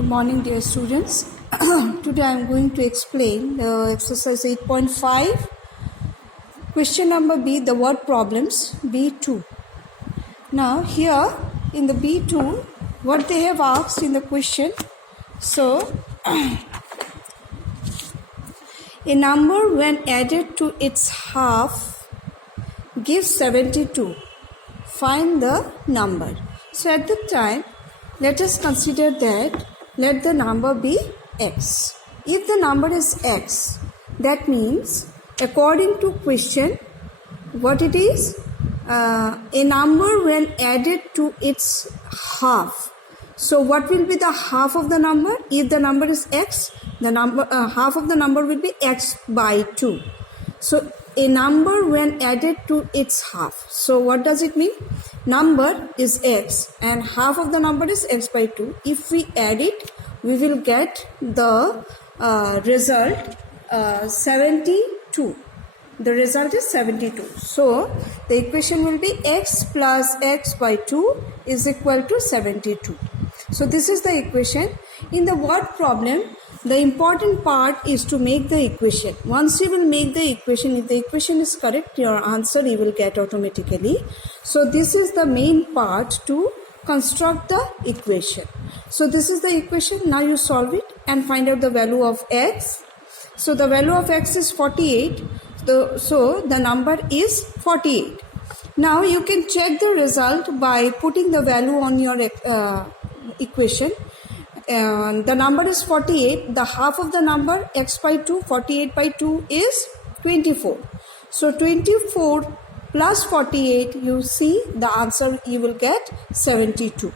Good morning, dear students. Today I am going to explain exercise 8.5. Question number B, the word problems, B2. Now here in the B2, what they have asked in the question. So, a number when added to its half gives 72. Find the number. So at the time, let us consider that let the number be x. If the number is x, that means according to question, what it is? A number when added to its half. So what will be the half of the number? If the number is x, the number half of the number will be x by 2. So a number when added to its half. So what does it mean? Number is x and half of the number is x by 2. If we add it, we will get the result 72. The result is 72. So the equation will be x plus x by 2 is equal to 72. So this is the equation. In the word problem, the important part is to make the equation. Once you will make the equation, if the equation is correct, your answer you will get automatically. So this is the main part to construct the equation. So this is the equation. Now you solve it and find out the value of x. So the value of x is 48. So the number is 48. Now you can check the result by putting the value on your equation. The number is 48. The half of the number x by 2, 48 by 2 is 24. So 24 plus 48, you see the answer you will get 72.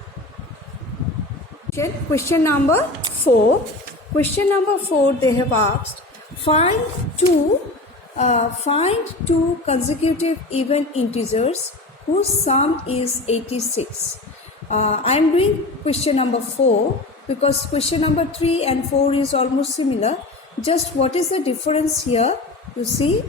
Question number 4. Question number 4 they have asked, find two consecutive even integers whose sum is 86. I am doing question number 4 because question number 3 and 4 is almost similar. Just what is the difference here? You see,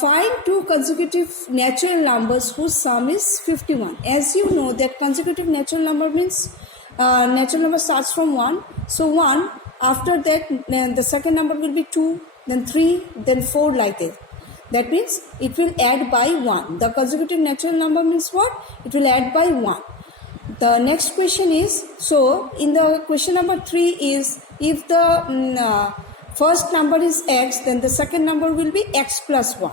find two consecutive natural numbers whose sum is 51. As you know that consecutive natural number means natural number starts from 1. So 1, after that the second number will be 2, then 3, then 4 like that. That means it will add by 1. The consecutive natural number means what? It will add by 1. The next question is, so in the question number 3 is, if the first number is x, then the second number will be x plus 1.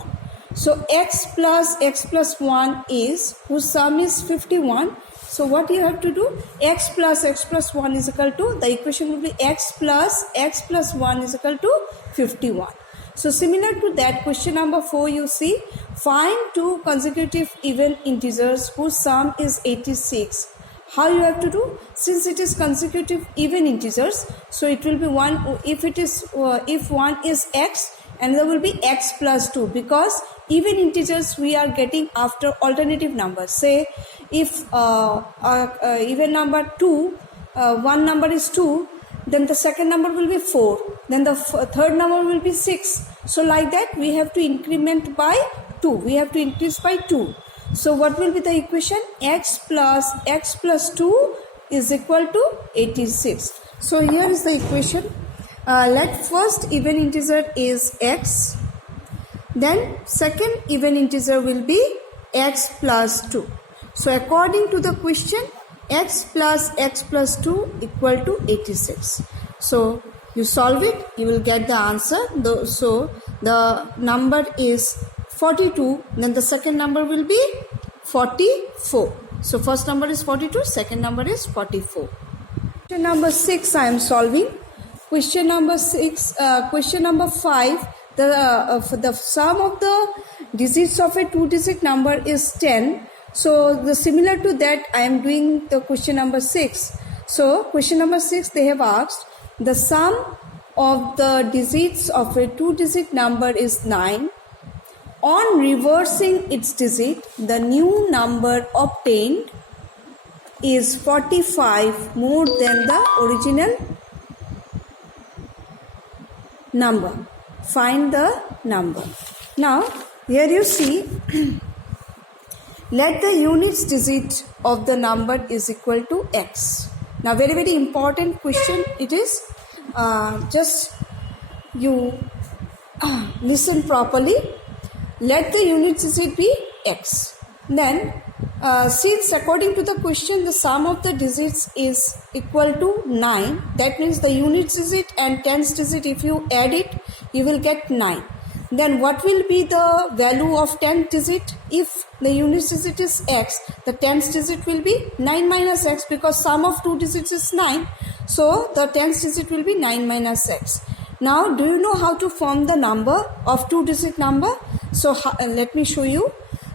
So x plus 1 is, whose sum is 51. So what you have to do? X plus 1 is equal to, the equation will be x plus 1 is equal to 51. So similar to that, question number 4 you see, find two consecutive even integers whose sum is 86. How you have to do? Since it is consecutive even integers, so it will be 1. If one is x, another will be x plus 2, because even integers we are getting after alternative numbers. Say if even number 2, one number is 2, then the second number will be 4, then the third number will be 6. So like that we have to increment by 2. We have to increase by 2. So what will be the equation? X plus 2 is equal to 86. So here is the equation. Let first even integer is x. Then second even integer will be x plus 2. So according to the question, x plus 2 equal to 86. So you solve it, you will get the answer. So the number is 42, then the second number will be 44. So first number is 42, second number is 44. Question number 6 I am solving. Question number 6, question number 5, the sum of the digits of a 2-digit number is 10. So similar to that I am doing the question number 6. So question number 6 they have asked, the sum of the digits of a 2-digit number is 9. On reversing its digit, the new number obtained is 45 more than the original number. Find the number. Now, here you see, let the units digit of the number is equal to x. Now very very important question it is. Just you listen properly. Let the unit digit be x. Then since according to the question the sum of the digits is equal to 9, that means the unit digit and tens digit, if you add it you will get 9. Then what will be the value of 10th digit? If the unit digit is x, the 10th digit will be 9 minus x, because sum of two digits is 9. So the 10th digit will be 9 minus x. Now do you know how to form the number of two digit number? So let me show you.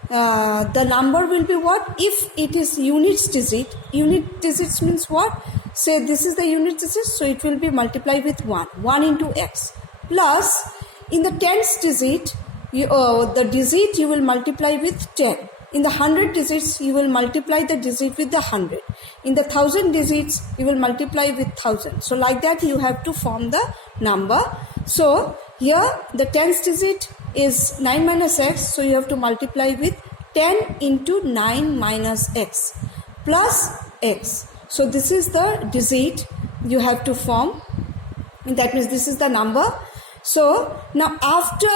The number will be what? If it is unit digits means what? Say this is the unit digit, so it will be multiplied with 1 into x, plus in the tens digit, the digit you will multiply with 10. In the 100 digits, you will multiply the digit with the 100. In the 1000 digits, you will multiply with 1000. So like that you have to form the number. So here the tens digit is 9 minus x, so you have to multiply with 10 into 9 minus x plus x. So this is the digit you have to form. That means this is the number. So now after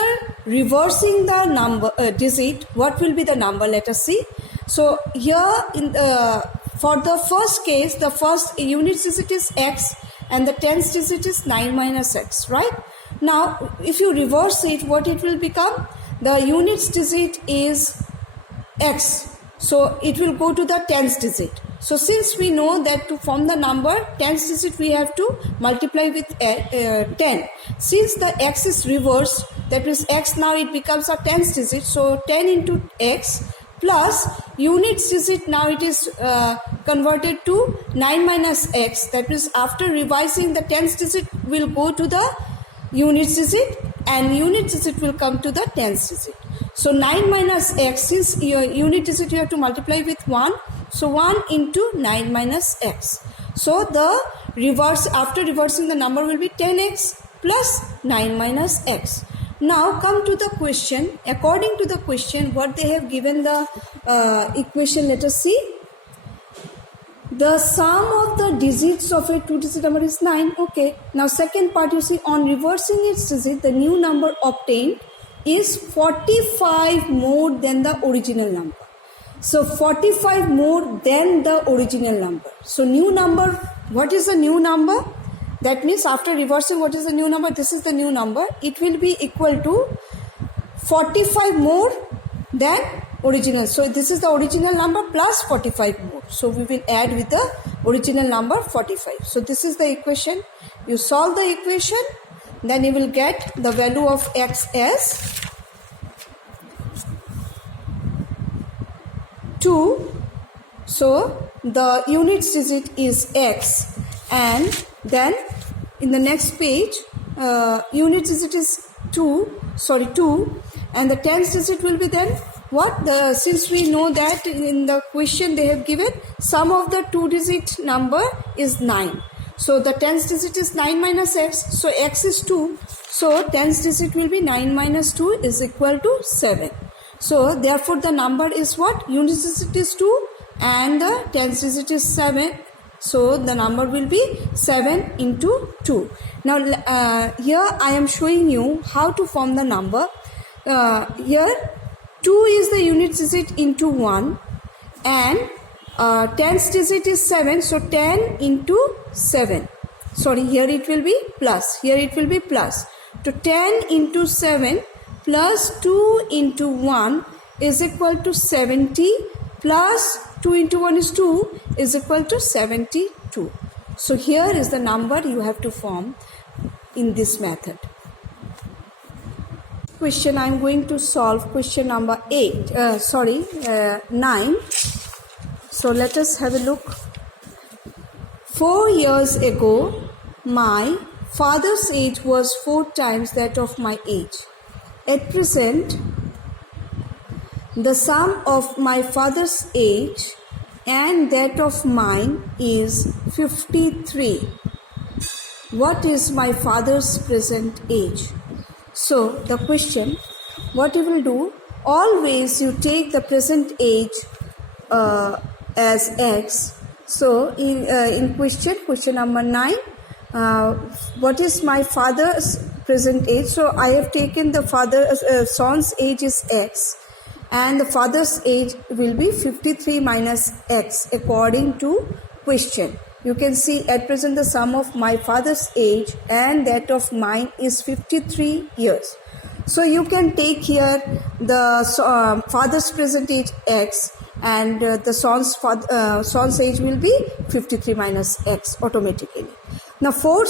reversing the number digit, what will be the number? Let us see. So here in for the first case, the first unit digit is x and the tens digit is 9 minus x, right? Now if you reverse it, what it will become? The unit digit is x, so it will go to the tens digit. So since we know that to form the number tens digit we have to multiply with 10. Since the x is reversed, that means x now it becomes a tens digit, so 10 into x plus unit digit now it is converted to 9 minus x. That means after revising the tens digit will go to the unit digit and unit digit will come to the tens digit. So 9 minus x, since your unit digit you have to multiply with 1, so 1 into 9 minus x. So the reverse, after reversing the number will be 10x plus 9 minus x. Now come to the question. According to the question, what they have given the equation, let us see. The sum of the digits of a two-digit number is 9. Okay. Now second part, you see, on reversing its digit, the new number obtained is 45 more than the original number. So 45 more than the original number. So new number, what is the new number? That means after reversing, what is the new number? This is the new number. It will be equal to 45 more than original. So this is the original number plus 45 more. So we will add with the original number 45. So this is the equation. You solve the equation, then you will get the value of x as 2. So the unit digit is x, and then in the next page unit digit is 2, and the tens digit will be then what? Since we know that in the question they have given sum of the two digit number is 9. So the tens digit is 9 minus x, so x is 2. So tens digit will be 9 minus 2 is equal to 7. So therefore the number is what? Unit digit is 2 and the tens digit is 7. So the number will be 7 into 2. Now here I am showing you how to form the number. Here 2 is the unit digit into 1 and tens digit is 7. So 10 into 7. Sorry, here it will be plus. Here it will be plus. So 10 into 7 plus 2 into 1 is equal to 70 plus 2 into 1 is 2 is equal to 72. So here is the number you have to form in this method. Question I am going to solve question number 9. So let us have a look. 4 years ago, my father's age was 4 times that of my age. At present, the sum of my father's age and that of mine is 53. What is my father's present age? So the question, what you will do, always you take the present age as x. So in question number 9, what is my father's present age? So I have taken the son's age is x, and the father's age will be 53 minus x according to question. You can see at present the sum of my father's age and that of mine is 53 years. So you can take here the father's present age x, and the son's age will be 53 minus x automatically. Now 4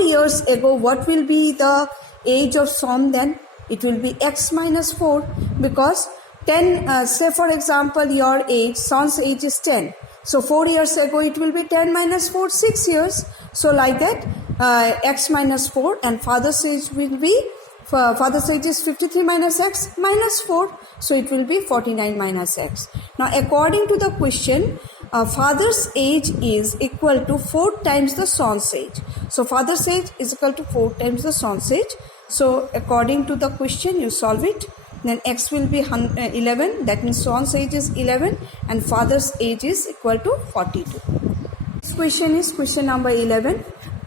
years ago, what will be the age of son then? It will be x minus 4, because 10, say for example your age, son's age is 10. So 4 years ago it will be 10 minus 4, 6 years. So like that, x minus 4, and father's age will be, father's age is 53 minus x minus 4. So it will be 49 minus x. Now according to the question, father's age is equal to 4 times the son's age. So father's age is equal to 4 times the son's age. So according to the question, you solve it. Then x will be 11, that means son's age is 11 and father's age is equal to 42. This question is question number 11.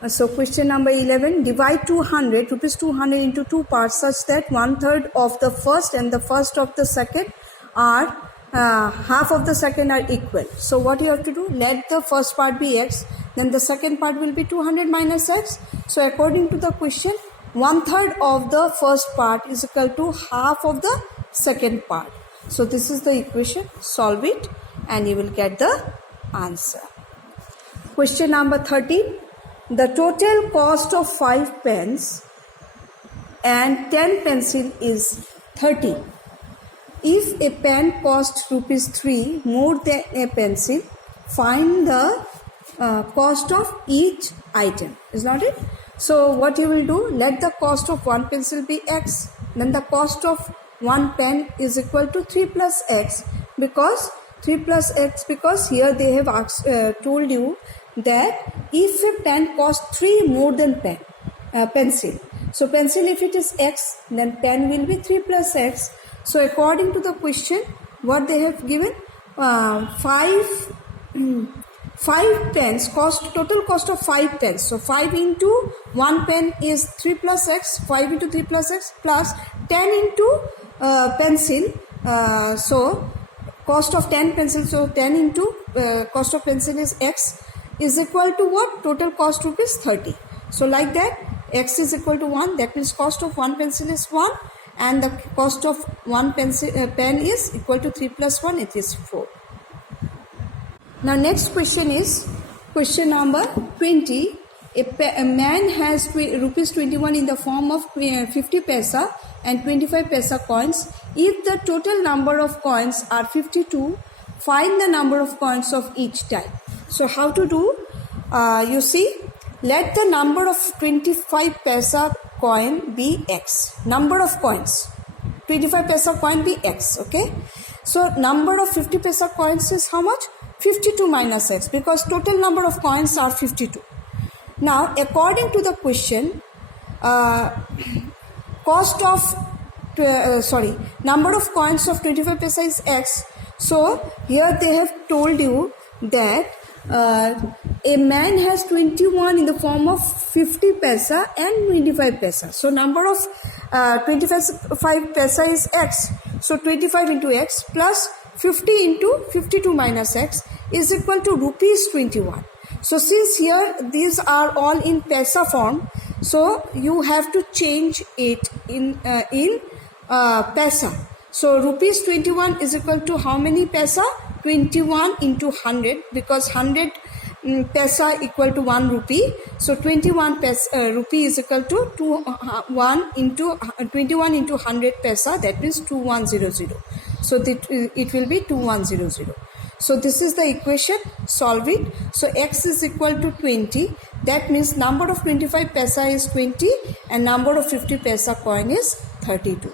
So question number 11, divide rupees 200 into 2 parts such that 1/3 of the first and the first of the second are half of the second are equal. So what you have to do, let the first part be x, then the second part will be 200 minus x. So according to the question, 1/3 of the first part is equal to half of the second part. So this is the equation. Solve it and you will get the answer. Question number 13. The total cost of 5 pens and 10 pencil is 30. If a pen costs rupees 3 more than a pencil, find the cost of each item. Is not it? So what you will do, let the cost of one pencil be x, then the cost of one pen is equal to 3 plus x, because 3 plus x, because here they have told you that if a pen costs 3 more than pencil. So pencil, if it is x, then pen will be 3 plus x. So according to the question, what they have given, 5 pens cost, total cost of 5 pens. So 5 into 1 pen is 3 plus x, 5 into 3 plus x, plus 10 into pencil. So cost of 10 pencils, so 10 into cost of pencil is x, is equal to what? Total cost rupees 30. So like that, x is equal to 1, that means cost of 1 pencil is 1, and the cost of 1 pen is equal to 3 plus 1, it is 4. Now next question is question number 20. A man has rupees 21 in the form of 50 paisa and 25 paisa coins. If the total number of coins are 52, find the number of coins of each type. So how to do? You see, let the number of 25 paisa coin be x. Number of coins, 25 paisa coin be x, okay? So number of 50 paisa coins is how much? 52 minus x, because total number of coins are 52. Now according to the question, number of coins of 25 paisa is x. So here they have told you that a man has 21 in the form of 50 paisa and 25 paisa. So number of 25 paisa is x. So 25 into x plus 50 into 52 minus x is equal to rupees 21. So since here these are all in paisa form, so you have to change it in paisa. So rupees 21 is equal to how many paisa? 21 into 100, because 100 paisa equal to 1 rupee. So 21 rupee is equal to 21 into 100 paisa, that means 2100. So it will be 2100. So this is the equation. Solve it. So x is equal to 20. That means number of 25 paisa is 20 and number of 50 paisa coin is 32.